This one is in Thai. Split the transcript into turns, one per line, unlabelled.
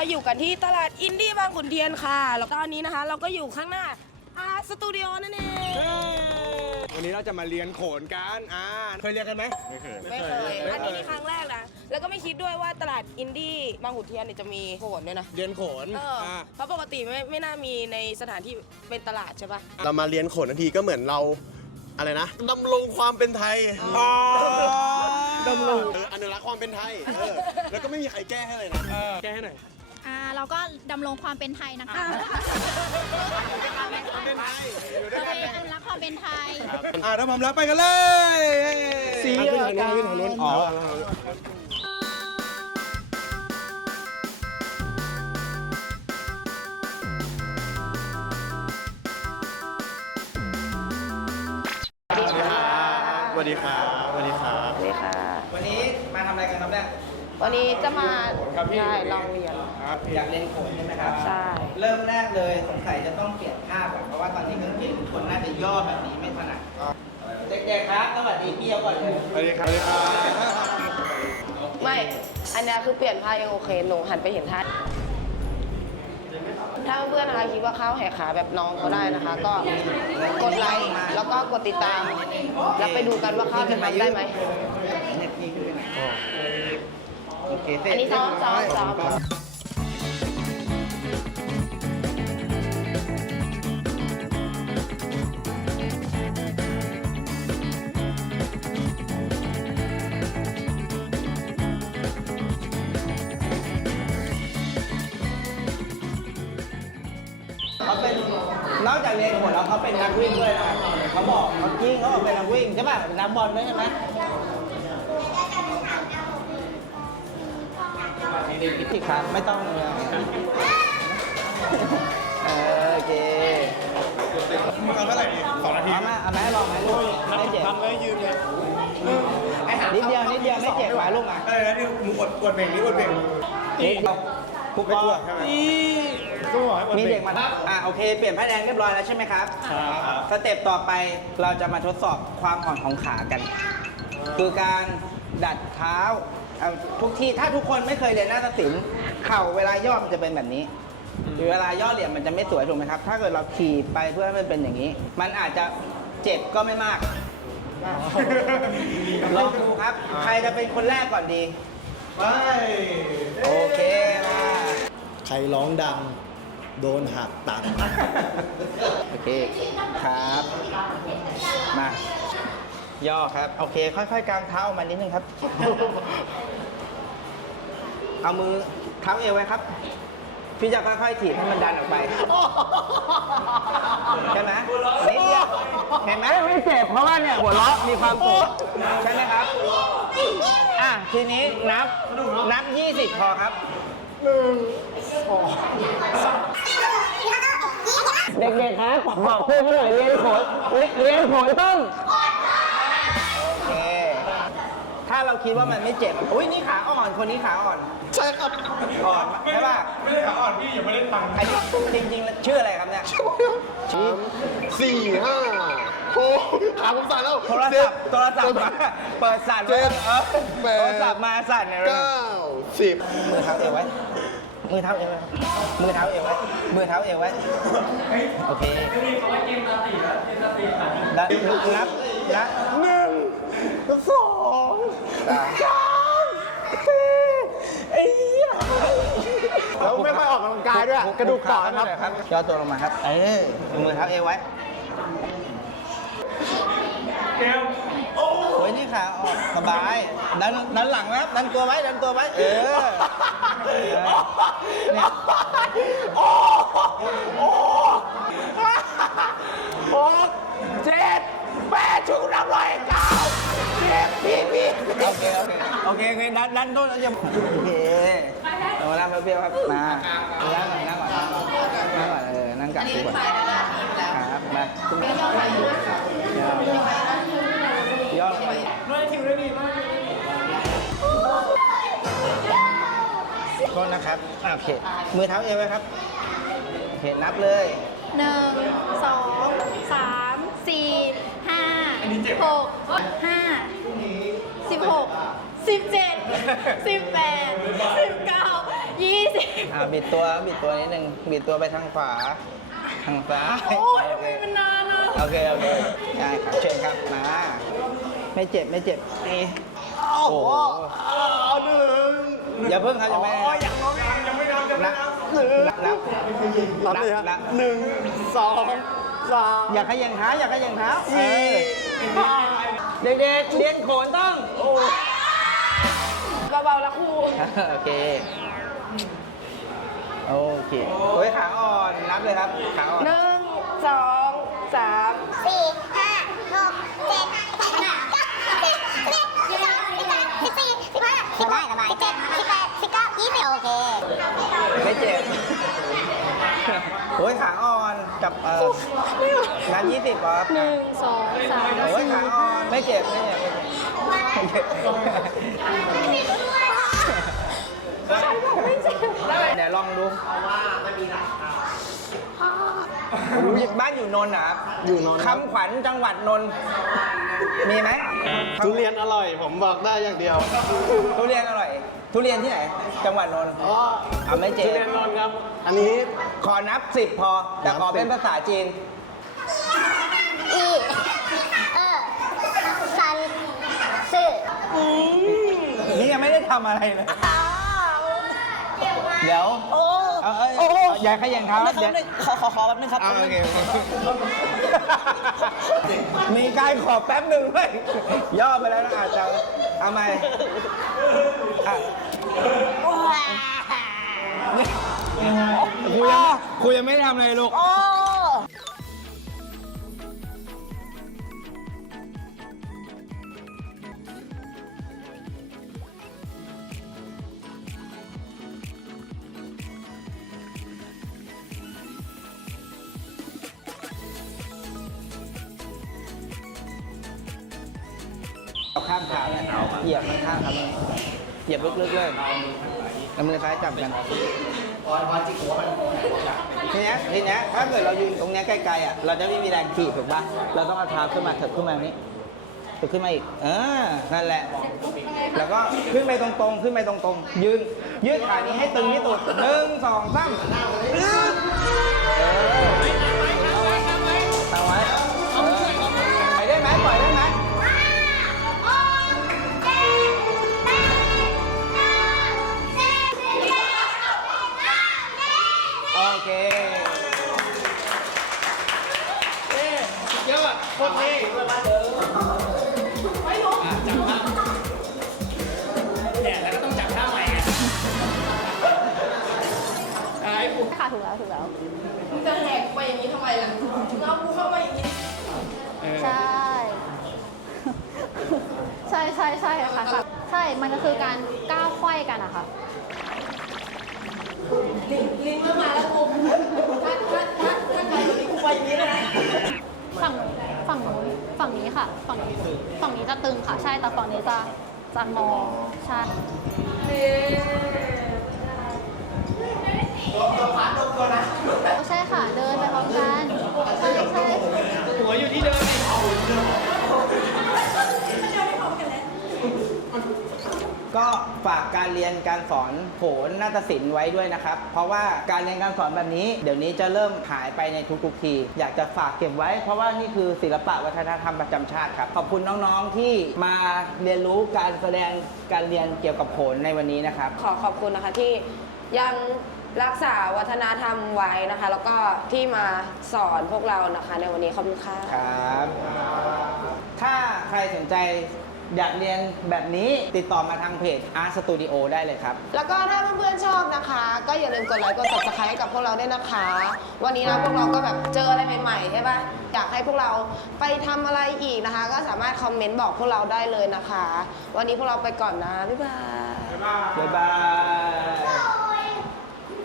อยู่กันที่ตลาดอินดี้บางขุนเทียนค่ะแล้วตอนนี้นะคะเราก็อยู่ข้างหน้าสตูดิโอนั่นเอง
วันนี้เราจะมาเรียนโขนกันเคยเรียนกันไหม
ไม่เคยอันนี้นี่ครั้งแรกนะแล้วก็ไม่คิดด้วยว่าตลาดอินดี้บางขุนเทียนเนี่ยจะมีโขนด้วยนะ
เรียนโขน
เพราะปกติไม่น่ามีในสถานที่เป็นตลาดใช่ปะ
เรามาเรียนโขนทันทีก็เหมือนเราอะไรนะดำรงความเป็นไทยดำรงอนุรักษ์ความเป็นไทยแล้วก็ไม่มีใครแก้ให้เลยนะแก้ให้หน่อย
เราก็ดำรงความเป็นไทยนะคะ
เป็นไทยอยู่ด้วยกัน
อนุรักษ์ความเป็นไทย
ถ้าพร้อมแล้วไปกันเลยสีขึ้นทางนู้นสวัสดีครับสวัสดีครับ
สวัสดีค่ะ
วันนี้มาทำอะไรกันครับเนี่ย
วันนี้จะมาได้ลองเรียน
อยากเรียนโขนใช่ไหมครับ
ใช่
เริ่มแรกเลยสงสัยจะต้องเปลี่ยนท่าก่อนเพราะว่าตอนนี้เครื่องเขียนทุกคนน่าจะย่อแบบนี้ไม่ถนัดเด็กๆครับสวัสดีพี่ก่อนเลย
สวัสดีครับสวัสดีครับ
ไม่อันนี้คือเปลี่ยนท่ายังโอเคหนูหันไปเห็นท่าถ้าเพื่อนนะคะคิดว่าเข้าแหกขาแบบน้องก็ได้นะคะก็กดไลค์แล้วก็กดติดตามแล้วไปดูกันว่าเข้าจะทำได้ไหมอันนี้ซ้อม
เขาเป็นนอกจากเรียนโขนแล้วเขาเป็นนักวิ่งด้วยนะเขาบอกเขาจริงเขาบอกเป็นนักวิ่งใช่ป่ะเป็นนักบอลด้วยใช่ไหมพี่ครับไม่ต้องโอเค
มึงเอาเท่าไหร่ดี2 นาที
เอาไหมลองไหมลูกไม่เจ็บ
ทำเลยยืนเลย
นิดเดียวไม่เจ็บหวายลูกอ่ะ
อะไรนะนี่มึงอดเบ่งนี่อดเบ่ง
คุกบอลมีเด็กมาโอเคเปลี่ยนผ้าแดงเรียบร้อยแล้วใช่ไหมครับสเต็ปต่อไปเราจะมาทดสอบความอ่อนของขากันคือการดัดเท้าทุกที่ถ้าทุกคนไม่เคยเรียนนาฏศิลป์เข่าเวลาย่อมันจะเป็นแบบนี้หรือเวลาย่อเหลี่ยมมันจะไม่สวยถูกไหมครับถ้าเกิดเราขี่ไปเพื่อให้มันเป็นอย่างนี้มันอาจจะเจ็บก็ไม่มากลองดูครับใครจะเป็นคนแรกก่อนดี
ไป
โอเคมา
ใครร้องดังโดนหักตังค์
โอเคครับมาย่อครับโอเคค่อยๆกางเท้าออกมานิดนึงครับเอามือเท้าเอวไว้ครับพี่จะค่อยๆถีบให้มันดันออกไปใช่ไหมนิดเดียวเห็นไหมไม่เจ็บเพราะว่าเนี่ยหัวเราะมีความสุขใช่ไหมครับทีนี้นับ20พอครับเด็กๆครับบอกเพื่อนหน่อยเรียนโขนต้องโอเคถ้าเราคิดว่ามันไม่เจ็บอุ้ยนี่ขาอ่อนคนนี้ขาอ่อน
ใช่ครับ
อ่อนใช่ป่ะ
ไม่ได้ขาอ่อนพี่ยังไม่ได้ตังค์
อันนี้จริงๆชื่ออะไรครับเนี่ย
4 5 6ขาผมสั่นแล้ว
โทรศัพท์มาเปิดสั่นโทรศัพท์มาสั่น
9 10
มือเท้าเอวไว้มือเท้าเอวไว้โอเคนับ1 2 3 4
แล้วไม่ค่อยออกกำลังกายด้วยกระดูกต่อ
ครับย่อตัวลงมาครับมือเท้าเอวไว้โอ้ยนี่ขาออกสบายดันหลังนะครับดันตัวไว้เนี่ย6 7 8ชุกน้ำลาย9 10พี่โอเคดันต้นแล้วจะโอเคเอามานั่งเพียวๆครับมานั่งก่อนนั่งกับทุกคนครับมาย่อลงไปด้วยทิวได้ดีมากก้นนะครับโอเคมือเท้าเอวไว้ครับโอเคนับเลย
1 2 3 4 5 6 5 16 17 18 19 20
บิดตัวนิดนึงบิดตัวไปทางขวาทางซ้าย
โอ้ยทำไมมันนานอ่ะ
โอเคได้ครับเชิญครับมาไม่เจ็บนี่โอ้โหอย่าเพิ่งครับยังไม่นับ
1 2 3
อย่าขยันเท้าเด็กๆเรียนโขนต้อง
เบาๆละครู
โอเคโอ้ยขาอ่อนนับเลยครับขาอ่อน
1 2 3
4 5 6 7 8 9 10 11 12 13 14 15 17 18 19 20โอเค
ไม่เจ็บโอ้ยขาอ่อนกับนับ20ครับ
1 2 3
โอ้ยขาอ่อนไม่เจ็บเดี๋ยวลองดูบ้านอยู่นนท์นะครับ
อยู่นนท์ครับ
คำขวัญจังหวัดนนท์มีไหม
ทุเรียนอร่อยผมบอกได้อย่างเดียว
ทุเรียนอร่อยทุเรียนที่ไหน จังหวัดนนท์
อ๋อ
เอาไม่เจ็
ทุ
บ
เรียนนนท์ครับ อันนี้
ขอนับ10พอแต่ขอเป็นภาษาจีน
อีซันซื่อ
นี่ยังไม่ได้ทำอะไรเลยเดี๋ยวอย่าขยันครับเดี๋ยวขอแป๊บนึงครับโอเคมีการขอแป๊บนึงด้วยย่อไปแล้วนะอาจจะเอาใหม่ครูยังไม่ได้ทำอะไรลูกเอาข้างเท้าเนี่ยเหยียบมันข้างครับเหยียบลึกๆเลยเอามือซ้ายจับกันทีเนี้ยถ้าเกิดเรายืนตรงเนี้ยไกลๆอ่ะเราจะไม่มีแรงถีบถูกปะเราต้องเอาเท้าขึ้นมาเถิบขึ้นมานี้เถิบขึ้นมาอีกนั่นแหละแล้วก็ขึ้นไปตรงๆขึ้นไปตรงๆยืดขานี้ให้ตึงที่สุด1 2 3เอาไว้ปล่อยได้ไหมโอเคเยอะคนนี้
ค่ะถูกแล้ว
มึงจะแหกไปอย่างนี้ทำไมล่ะเอากูเข้ามาอย่างนี้
ใช่ ใช่ค่ะใช่ มันก็คือการก้าวไขว้กันอะค่ะ
ลิงเริ่มมาแล้วกูถ้าไกลกว่านี้กูไปอย่างนี้เลยนะ
ฝั่งนี้ค่ะ ฝั่งนี้จะตึงค่ะ ใช่ แต่ฝั่งนี้จะงอใช่ ใช่ค่ะ เดินไปพร้อมกัน ใช่หัวอยู่ที่เดิม
ก็ฝากการเรียนการสอนโขนนาฏศิลป์ไว้ด้วยนะครับ เพราะว่าการเรียนการสอนแบบนี้เดี๋ยวนี้จะเริ่มหายไปในทุกๆที อยากจะฝากเก็บไว้ เพราะว่านี่คือศิลปะวัฒนธรรมประจำชาติครับ ขอบคุณน้องๆที่มาเรียนรู้การแสดงการเรียนเกี่ยวกับโขนในวันนี้นะครับ
ขอบคุณนะคะที่ยังรักษาวัฒนธรรมไว้นะคะ แล้วก็ที่มาสอนพวกเรานะคะในวันนี้ขอบคุณค่ะ
ครับ ถ้าใครสนใจอยากเรียนแบบนี้ติดต่อมาทางเพจ Art Studio ได้เลยครับ
แล้วก็ถ้าเพื่อนๆชอบนะคะ ก็อย่าลืมกดไลค์กด subscribe ให้กับพวกเราด้วยนะคะ วันนี้นะพวกเราก็แบบเจออะไรใหม่ๆใช่ปะอยากให้พวกเราไปทำอะไรอีกนะคะ ก็สามารถคอมเมนต์บอกพวกเราได้เลยนะคะ วันนี้พวกเราไปก่อนนะบ๊ายบาย
บ๊ายบาย